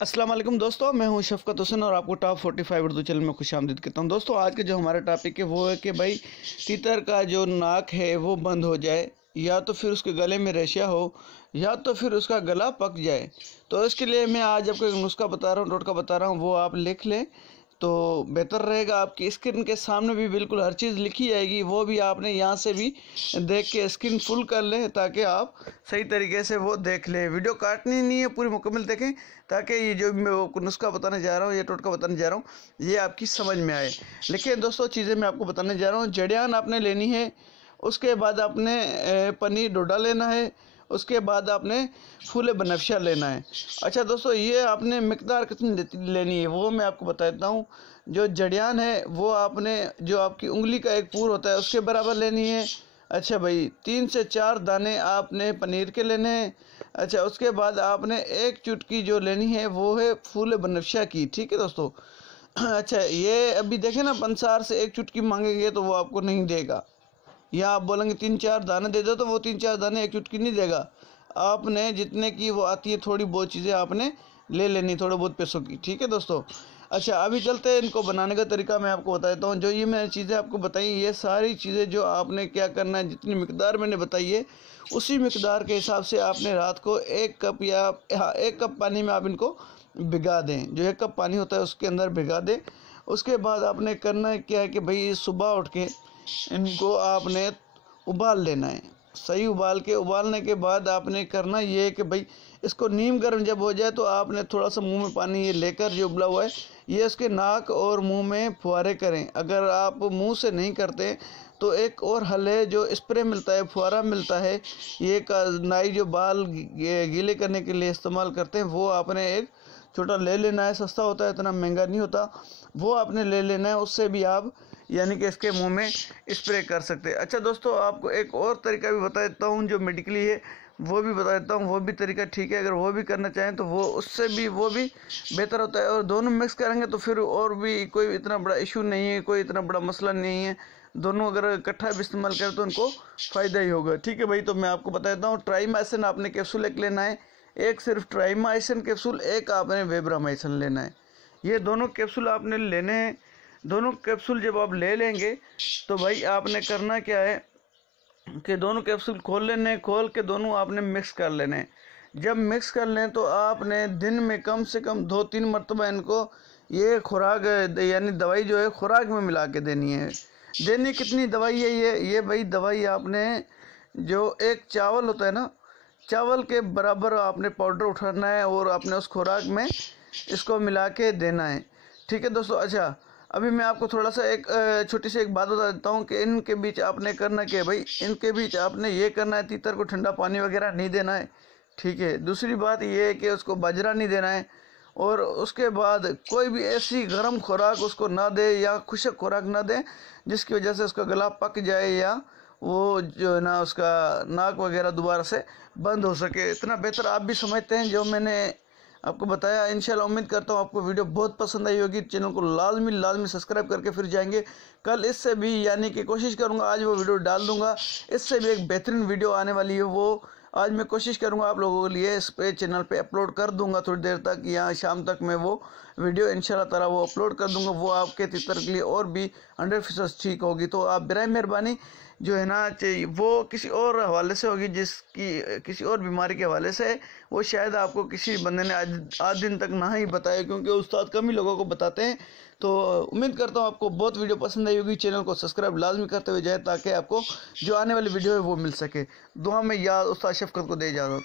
अस्सलाम वालेकुम दोस्तों, मैं हूं शफकत हुसैन और आपको टॉप 45 उर्दू चैनल में खुशामदीद कहता हूं। दोस्तों, आज के जो हमारा टॉपिक है वो है कि भाई तीतर का जो नाक है वो बंद हो जाए, या तो फिर उसके गले में रेशा हो, या तो फिर उसका गला पक जाए। तो इसके लिए मैं आज आपको एक नुस्खा बता रहा हूँ, टोटका बता रहा हूँ, वो आप लिख लें तो बेहतर रहेगा। आपकी स्क्रीन के सामने भी बिल्कुल हर चीज़ लिखी जाएगी, वो भी आपने यहाँ से भी देख के स्क्रीन फुल कर लें ताकि आप सही तरीके से वो देख लें। वीडियो काटनी नहीं है, पूरी मुकम्मल देखें ताकि ये जो मैं वो नुस्खा बताने जा रहा हूँ, ये टोटका बताने जा रहा हूँ, ये आपकी समझ में आए। लेकिन दोस्तों, चीज़ें मैं आपको बताने जा रहा हूँ। जड़ियान आपने लेनी है, उसके बाद आपने पनीर डोडा लेना है, उसके बाद आपने फूले बनफशा लेना है। अच्छा दोस्तों, ये आपने मिकदार कितनी लेनी है वो मैं आपको बता देता हूँ। जो जड़ियान है वो आपने, जो आपकी उंगली का एक पूर होता है उसके बराबर लेनी है। अच्छा भाई, 3 से 4 दाने आपने पनीर के लेने हैं। अच्छा, उसके बाद आपने एक चुटकी जो लेनी है वो है फूले बनफशा की। ठीक है दोस्तों। अच्छा, ये अभी देखें ना, पंसार से एक चुटकी मांगेंगे तो वो आपको नहीं देगा, या आप बोलेंगे 3-4 दाने दे दो तो वो 3-4 दाने एक चुटकी नहीं देगा। आपने जितने की वो आती है थोड़ी बहुत चीज़ें आपने ले लेनी, थोड़े बहुत पैसों की। ठीक है दोस्तों। अच्छा, अभी चलते हैं, इनको बनाने का तरीका मैं आपको बता देता हूँ। जो ये मैंने चीज़ें आपको बताई, ये सारी चीज़ें जो आपने क्या करना है, जितनी मिकदार मैंने बताई है उसी मिकदार के हिसाब से आपने रात को 1 कप या 1 कप पानी में आप इनको भिगा दें। जो 1 कप पानी होता है उसके अंदर भिगा दें। उसके बाद आपने करना क्या है कि भाई सुबह उठ के इनको आपने उबाल लेना है। सही उबालने के बाद आपने करना ये है कि भाई इसको नीम गर्म जब हो जाए तो आपने थोड़ा सा मुंह में पानी ये लेकर, जो उबला हुआ है, ये उसके नाक और मुंह में फुहारे करें। अगर आप मुंह से नहीं करते तो एक और हल है, जो स्प्रे मिलता है, फुहारा मिलता है, ये नाई जो बाल गीले करने के लिए इस्तेमाल करते हैं, वो आपने एक छोटा ले लेना है। सस्ता होता है, इतना महंगा नहीं होता। वो आपने ले लेना है, उससे भी आप यानी कि इसके मुंह में स्प्रे कर सकते हैं। अच्छा दोस्तों, आपको एक और तरीका भी बता देता हूँ जो मेडिकली है, वो भी बता देता हूँ। वो भी तरीका ठीक है, अगर वो भी करना चाहें तो वो उससे भी वो भी बेहतर होता है। और दोनों मिक्स करेंगे तो फिर और भी कोई इतना बड़ा इशू नहीं है, कोई इतना बड़ा मसला नहीं है। दोनों अगर इकट्ठा भी इस्तेमाल करें तो उनको फ़ायदा ही होगा। ठीक है भाई, तो मैं आपको बता देता हूँ। ट्राइमाइसिन आपने कैप्सूल एक लेना है, एक सिर्फ ट्राइमाइसिन कैप्सूल, एक आपने वेब्रामाइसिन लेना है। ये दोनों कैप्सूल आपने लेने हैं। दोनों कैप्सूल जब आप ले लेंगे तो भाई आपने करना क्या है कि दोनों कैप्सूल खोल लेने, खोल के दोनों आपने मिक्स कर लेने। जब मिक्स कर लें तो आपने दिन में कम से कम 2-3 मरतबा इनको ये खुराक यानी दवाई जो है खुराक में मिला के देनी है। देनी कितनी दवाई है ये भाई दवाई आपने, जो एक चावल होता है ना, चावल के बराबर आपने पाउडर उठाना है और आपने उस खुराक में इसको मिला के देना है। ठीक है दोस्तों। अच्छा, अभी मैं आपको थोड़ा सा एक छोटी सी एक बात बता देता हूँ कि इनके बीच आपने करना क्या है भाई। इनके बीच आपने ये करना है, तीतर को ठंडा पानी वगैरह नहीं देना है। ठीक है। दूसरी बात ये है कि उसको बाजरा नहीं देना है, और उसके बाद कोई भी ऐसी गर्म खुराक उसको ना दे या खुशक खुराक ना दे जिसकी वजह से उसका गला पक जाए या वो जो है ना उसका नाक वगैरह दोबारा से बंद हो सके। इतना बेहतर आप भी समझते हैं जो मैंने आपको बताया। इंशाल्लाह उम्मीद करता हूँ आपको वीडियो बहुत पसंद आई होगी। चैनल को लाजमी सब्सक्राइब करके फिर जाएंगे। कल इससे भी यानी कि कोशिश करूँगा, आज वो वीडियो डाल दूँगा, इससे भी एक बेहतरीन वीडियो आने वाली है, वो आज मैं कोशिश करूँगा आप लोगों के लिए इस पे चैनल पे अपलोड कर दूँगा थोड़ी देर तक, या शाम तक मैं वो वीडियो इंशाल्लाह ताला वो अपलोड कर दूँगा। वो आपके तीतर के लिए और भी 100% ठीक होगी। तो आप बराए मेहरबानी जो है ना चाहिए वो किसी और हवाले से होगी, जिसकी किसी और बीमारी के हवाले से, वो शायद आपको किसी बंदे ने आज दिन तक ना ही बताया, क्योंकि उस्ताद कम ही लोगों को बताते हैं। तो उम्मीद करता हूँ आपको बहुत वीडियो पसंद आई होगी। चैनल को सब्सक्राइब लाजमी करते हुए जाए ताकि आपको जो आने वाली वीडियो है वो मिल सके। दुआ में याद उस्ताद शफकत को दे इजाज़त।